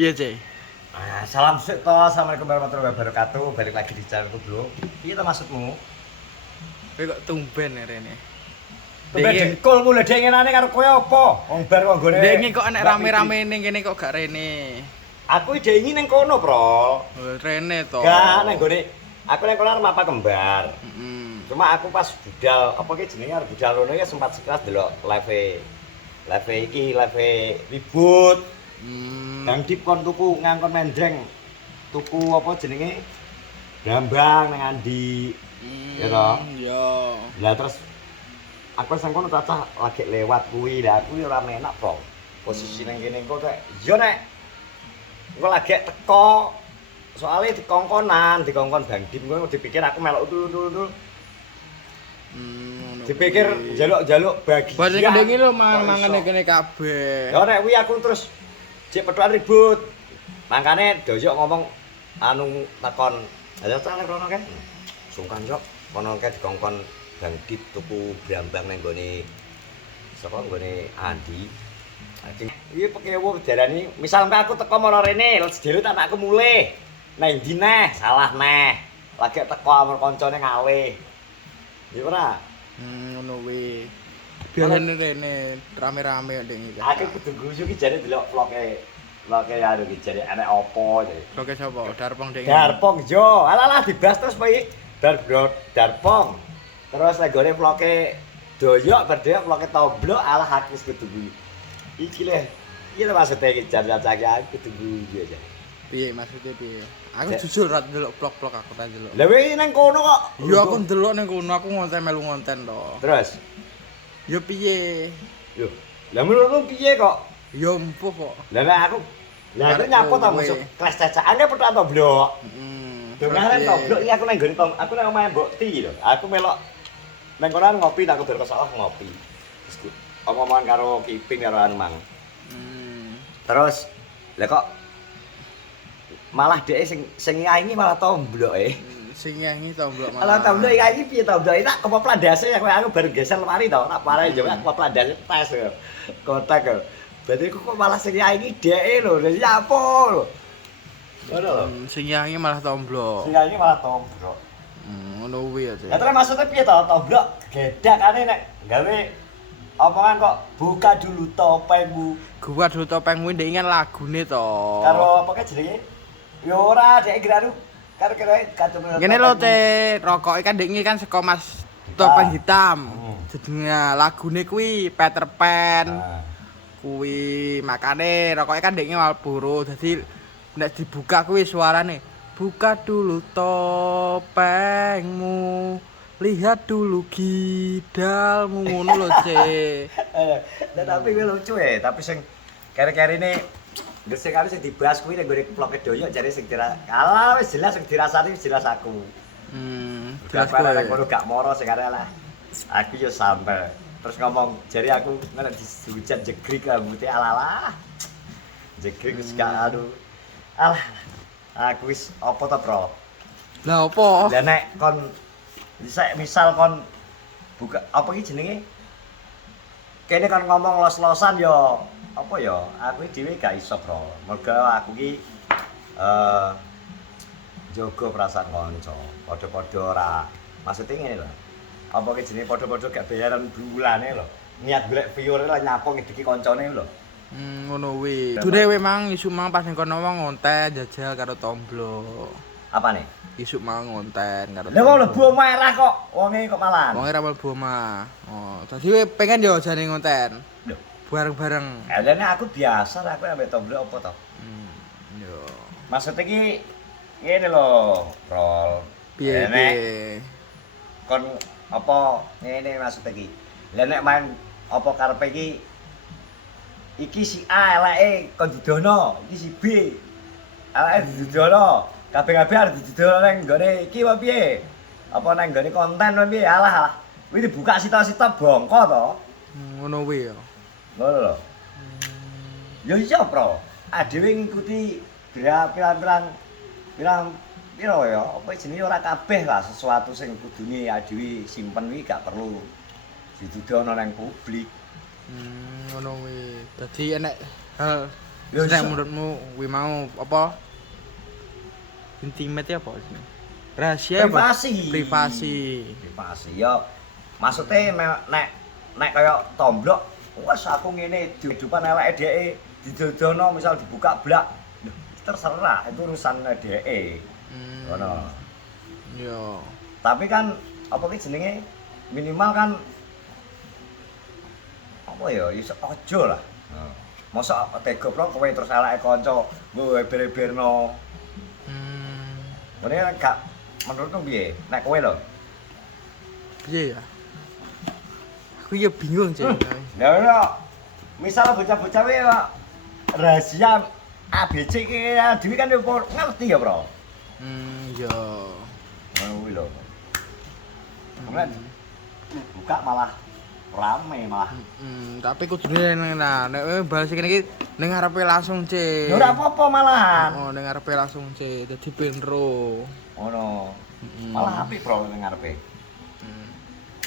Piye, Cek? Salam sik to, assalamualaikum warahmatullahi wabarakatuh. Balik lagi di channelku, Bro. Piye to maksudmu? Kowe kok tumben rene. Tumben dengkulmu lho dengenane karo kowe apa? Wong bar kok nggone. Dengi kok enek rame-rame ning kene kok gak rene. Aku ide ingin ning kono, Bro. Rene to. Gak ning gone. Aku ning kono apa kembar. Heeh. Cuma aku pas budal, apa ki jenenge arep budal rono ya sempat sekelas delok live ribut. Nang dip kon tuku ngangkon mendreng. Tuku apa jenenge? Gambang nang Andi. Ya toh? Iya. Lah terus aku sang kono cacah lagi lewat kuwi. Lah aku yo ora enak, Bro. Posisi nang kene engko nek yo nek engko lagi teko soalnya dikongkon Bang Dim kowe dipikir aku melok dulu. Dipikir jaluk-jaluk bagian. Bar sing ndengi lho mangan kene kabeh. Ya nek kuwi aku terus jek petuan ribut. Makane doyok ngomong anu takon, "Ayo tak rono kan." Sungkan yo kono kae dikongkon Bang Dim tuku brambang nang gone sapa nggone Andi. Iki pekewo darani, misal aku teko mono rene, terus dhewe tak anakku mulih. Nang ndi neh, salah neh. Lagi teko amur kancane ngalih. Ya ora? Ngono kuwi. Biasane rene rame-rame kok ndek iki. Aku kudu guyu ki jare delok vloge anu ki jare enek opo jare. Vloge sapa? Darpong ndek iki. Darpong yo, alah dibahas terus kowe Darpong. Terus lek gone vloge doyok berdaya vloge toblok alah aku wis kudu guyu. Iki le, iki lho maksudnya iki jar-jar aku kudu guyu aja. Piye maksudnya piye? Aku jujur ra ndelok vlog-vlog aku ta ndelok. Lah kowe nang kono kok. Yo aku ndelok ning kono, aku ngonten melu ngonten to. Terus, Yo piye? yo. Lah menurutmu piye kok? Yo empuh kok. Lah nek aku nyapo ta masuk kelas cacakane petuk toblok. Heeh. Dongane toblok iki aku nang nggone aku nang omahe Mbok Ti lho. Aku melok nang kono ngopi tak kudu salah ngopi. Terus omong-omongan karo Kiping karo anu mang. Terus lah kok malah dhek sing nyanyi malah tombloke. Sing nyanyi tombok Malah tombloke iki piye tombloke tak kepoplan dase aku baru geser lemari to. Tak parah yo aku kepoplan dase tes yo. Kotak yo. Berarti kok malah sing nyanyi dheke lho. Lah ya apa lho. Ngono lho. Sing nyanyi malah tomblok. Sing nyanyi malah tomblok. Ngono kuwi ya, Cek. Ya terus maksudnya piye to tomblok gedakane nek gawe omongan kok buka dulu topengmu Gua dulu topeng kuwi ndek kan lagune to. karo apa ke jenenge? Ya ora dek graru karo kacung. Ngene lho, Cek, rokoke kan ndek kan saka Mas Topeng Hitam. Jenenge lagune kuwi Peter Pan. Kuwi makane rokoke kan ndek Marlboro. Dadi nek dibuka kuwi suarane buka dulu topengmu. Lihat dulu gidalmu ngono lho, Cek. Nah, tapi kuwi lucu tapi sing kere-kere ini sing kali sing dibahas kuwi nek gone vloge doyok jare sing alah wis jelas sing dirasani wis jelas aku. Jelas Gak kowe. nek kono gak moro sing arek lah. Aku yo sampe terus ngomong jare aku nek dihujat jegrik rambute alalah. Jegrik wis gak aduh. Alah. Aku wis apa to, Bro? Lah opo? Lah nek kon misal kon buka apa iki jenenge? Kene kan ngomong los-losan yo apa yo? Aku dhewe gak iso, Bro. Mergo aku iki jaga perasaan kanca. Padha-padha ora. Maksudnya ngene lho. Apa ki jenenge padha-padha gak bayaran bulane lho. Niat golek viewer lah nyapo ngedeki kancane lho. Ngono kuwi. Dure memang isu mang pas ning kono wong ngonten jajal karo tomblok. Apane? Isuk mang ngonten karo. Lah kok mlebu omahe lah kok wonge kok malan. Wong ora mlebu omah. Oh, dadi kowe pengen yo jane ngonten. Lho, Bareng-bareng. elene aku biasa lah aku ambek tomblok apa to? Yo. Maksudnya ki ngene lho, Rol. Piye Nek piye? kon apa ngene maksudnya ki. Lah nek main apa karepe iki si A eleke kon didono, iki si B eleke didono. Kabeh-kabeh arep didono nang nggone iki apa piye? Apa nang nggone konten apa piye? Alah. Kuwi dibuka sita-sita bongko to. Ngono kuwi yo. Ngono lho. Ya iya, Bro. Dhewe ngikuti pirang-pirang piro ya, apa jenenge ora kabeh lah sesuatu sing kudune dhewe simpen kuwi gak perlu didudono nang publik. Ngono kuwi. Dadi enek hal Ya, Nek iso. menurutmu kuwi mau apa? Intimate apa sih? Rahasia apa? Privasi. Privasi. Ya maksudnya nek kaya tomblok, wes aku ngene diudupan eleke dheke didodono misal dibuka blak. Loh, terserah itu urusan dheke. Ngono. Yo. Tapi kan apa ki jenenge minimal kan apa ya iso aja lah. Mosok tega pro kowe terus eleke kanca nggo beber-berno. Mending gak menurutmu piye? Nek kowe lho. Piye ya? Aku ya bingung sih. Ya ora. Misal bocah-bocah kuwi rahasia ABC ki dhewe kan yo ngerti ya, Bro. Yo. Ngono kuwi lho. Kemudian buka malah rame malah. Tapi kudune nah nek bahas kene iki ning ngarepe langsung, Cek. Ya ora apa-apa malahan. Oh, ning ngarepe langsung, Cek. Dadi benro. Ngono. Malah apik, Bro, ning ngarepe.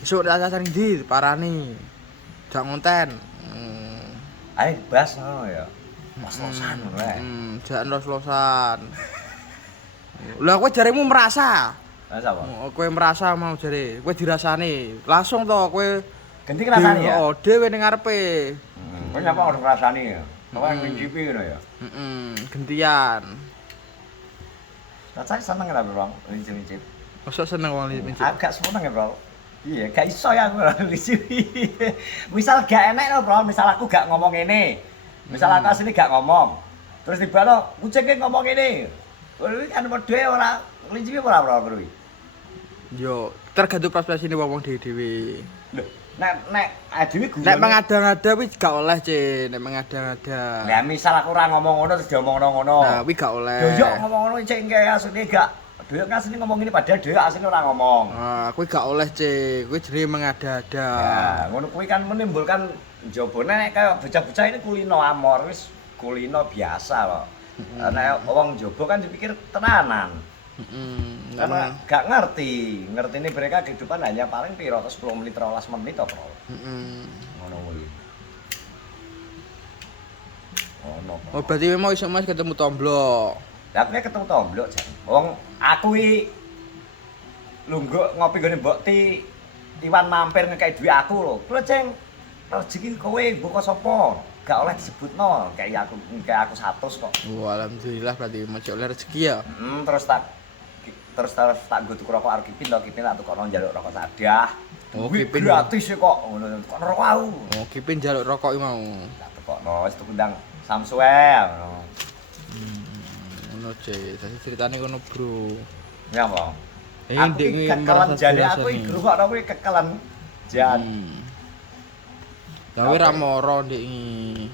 Besok tak sering ndi parani. Jak ngonten. Ayo bahas ngono ya. Los-losan ngono ae. Jak los-losan. Lah kowe jaremu merasa. Lah sapa? Kowe merasa mau jare, kowe dirasani. Langsung to kowe Ganti ngrasani ya. Oh, dhewe ning ngarepe. Kowe nyapa ora ngrasani ya. Kowe ngincipi ngono ya. Gentian. Rasane seneng ra, Bro, ngincip-ngincip. Mosok seneng wong lincip. Agak seneng ya, Bro. Iya, gak iso ya aku ngincip. Misal gak enek lho, Bro, misal aku gak ngomong ngene. Misal aku asline gak ngomong. Terus tiba-tiba kucingke ngomong ngene. Kuwi kan padha ora ngincipi ora, Bro, kuwi. Yo, tergantung persepsine wong dhewe-dhewe. Lho, nek dhewe guru. Nek mengada-ngada kuwi gak oleh, Cek. Nek mengada-ngada. Lah misal aku ora ngomong ngono terus diomongno ngono. Nah, kuwi gak oleh. Doyok ngomong ngono cek engke asline gak. Doyok kan asline ngomong ini padahal doyok asline ora ngomong. Ah, kuwi gak oleh, Cek. Kuwi jenenge mengada-ada. Ya, ngono kuwi kan menimbulkan jabone nek kaya bocah-bocah ini kulino amor wis kulino biasa kok. Nek wong jaba kan dipikir tenanan. Karena gak ngerti ini mereka kehidupan hanya paling piro 10 menit 12 menit apa. Ngono kuwi. Ngono. Oh, berarti memang iso Mas ketemu tomblok. Lah aku ketemu tomblok jan. Wong aku iki lungguh ngopi gone Mbok Ti Iwan mampir ngekek duit aku lho. Kuwi ceng rezeki kowe mbok sapa? Gak oleh disebutno, kayak aku 100 kok. Oh, alhamdulillah berarti masih oleh rezeki ya. Terus tak nggo tuku rokok karo Kipin to, Kipin tak tukono njaluk rokok sadah. Oh, Duit Kipin gratis ya kok. Ngono tukono rokok aku. Oh, Kipin njaluk rokok iki mau. Tak tukono wis tuku ndang Samswell ngono. Ngono, Cek. Dadi ceritane ngono, Bro. Ya apa? Aku iki kekelan jane aku iki ngrungokno kuwi kekelan jan. Gawe ra moro ndek iki.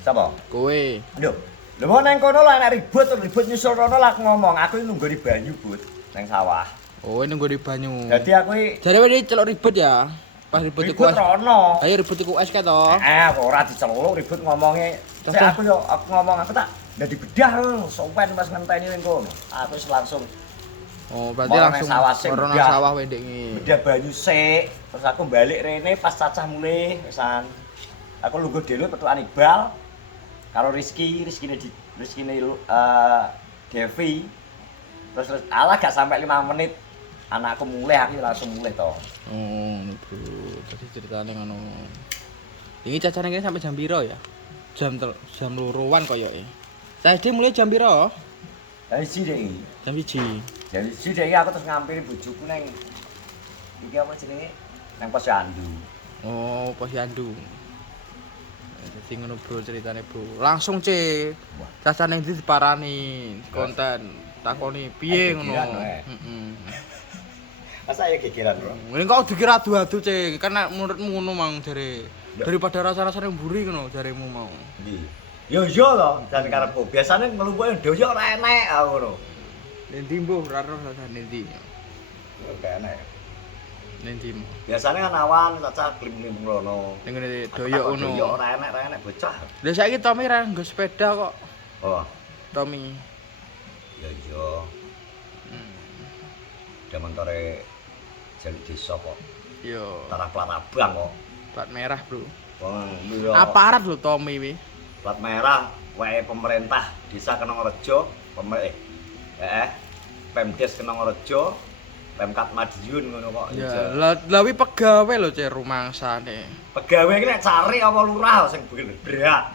Sapa? Kowe. Lho mau nang kono lah nek ribut nyusul rono lah aku ngomong, aku iki nunggu di banyu, Bud, nang sawah. Oh, ini nunggu di banyu. Dadi aku iki jare wedi celuk ribut ya. Pas ribut iku es. rono. Ayo ribut iku es ka to. Ora diceluk ribut ngomongnya. Cek aku ngomong aku tak dadi bedah lho, sopan pas ngenteni ning kono. Aku wis langsung Oh, berarti langsung rono sawah wendek iki. Bedah banyu sik, terus aku balik rene pas cacah mulih pisan. Aku lungguh dhewe petukan Iqbal. Karo Rizky Devi. Terus alah gak sampai 5 menit anakku mulai aku langsung mulai to. Oh, Bro. Tadi ceritane ngono. Iki cacane kene sampai jam piro ya? Jam 2-an koyoke. Tadi mulai jam piro? Jam 1 dek iki. Jam 1. Jam 1 dek iki aku terus ngampiri bojoku nang iki apa jenenge? Nang Posyandu. Oh, Posyandu. Jadi ngono, Bro, ceritane, Bro. Langsung, Cek. Cacane iki diparani konten. Takoni piye ngono. Masa ya gegeran, Bro? Ini kok dikira adu-adu, Cek. Kan nek menurutmu ngono mang jare. Daripada rasa-rasane mburi ngono jaremu mau. Ndi? Yo yo to, jan karepku. Biasane ngelumpuke doyok ora enek aku ngono. Endi mbuh ora ro rasane endi. Ora enek. Endi. Biasane kan awan cacah klim-klim ngono. Ning ngene doyok ngono. Doyok ora enek bocah. Lah saiki Tommy ra nggo sepeda kok. Oh, Tommy. ya iya. Dementore jaluk desa kok. Yo. Tarah plat abang kok. Plat merah, Bro. Wong iya. Aparat lho Tommy wi. Plat merah wae pemerintah Desa Kenongrejo, Pemdes Kenongrejo, Pemkat Madiun ngono kok. Ya, lah wi pegawe lho cek rumangsane. Pegawe iki nek cari apa lurah sing berat.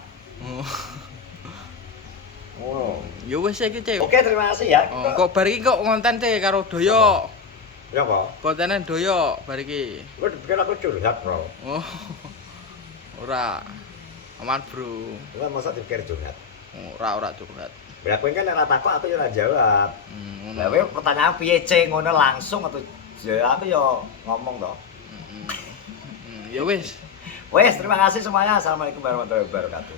Oh. Ya wis iki cek. Oke, terima kasih ya. Oh, kok bar iki kok ngonten cek karo Doyo. Ya apa? Kontenen Doyo bar iki. Lu dipikir aku curhat, Bro. Oh. Ora. Aman, Bro. Lu masa dipikir curhat. Ora curhat. Ya kowe kan nek takok aku ya ora jawab. Ngono. Lah kowe pertanyaan piye C ngono langsung atau aku ya ngomong to. Ya wis. Wes, terima kasih semuanya. Assalamualaikum warahmatullahi wabarakatuh.